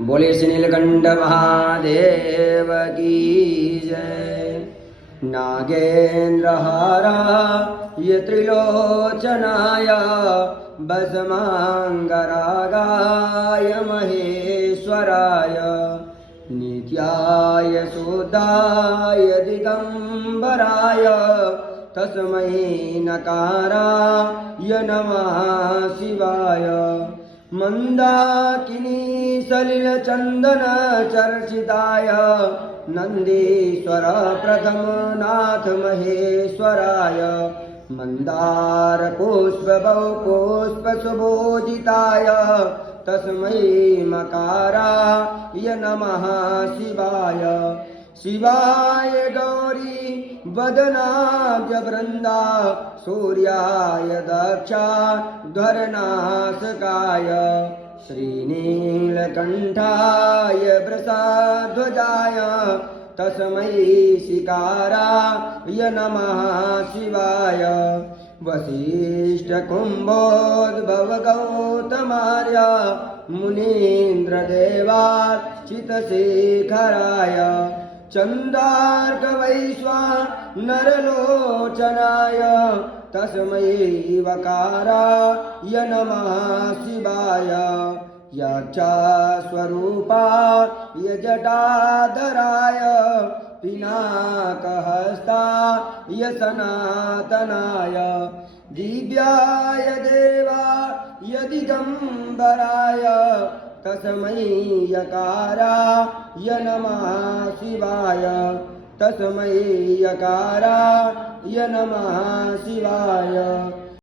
बोले श्री नीलकंठ महादेव की जय। नागेन्द्रहाराय त्रिलोचनाय भस्मांगरागाय महेश्वराय नित्याय शुद्धाय दिगंबराय तस्मै नकाराय नमः शिवाय। मंदाकिनी सलिल चंदन चर्चिताय नंदीश्वर प्रथम नाथ महेश्वराय मंदार पुष्प बहु पुष्प सुबोधिताय तस्मै मकाराय नमः शिवाय। शिवाय गौरी वदनाब्ज वृंदा सूर्याय दक्षाध्वरनाशकाय श्रीनीलकंठाय वृषाध्वजाय तस्मै शिकाराय नमः शिवाय। वसिष्ठ कुंभोद्भव गौतमार्य मुनीन्द्र देवार्चितशेखराय चंदार्क वैश्वानरलोचनाय तस्मै वकाराय नमः शिवाय। यक्षस्वरूपाय जटाधराय पिनाकहस्ताय सनातनाय दिव्याय देवाय दिगंबराय तस्मै यकाराय नमः शिवाय। तस्मै यकाराय नमः शिवाय।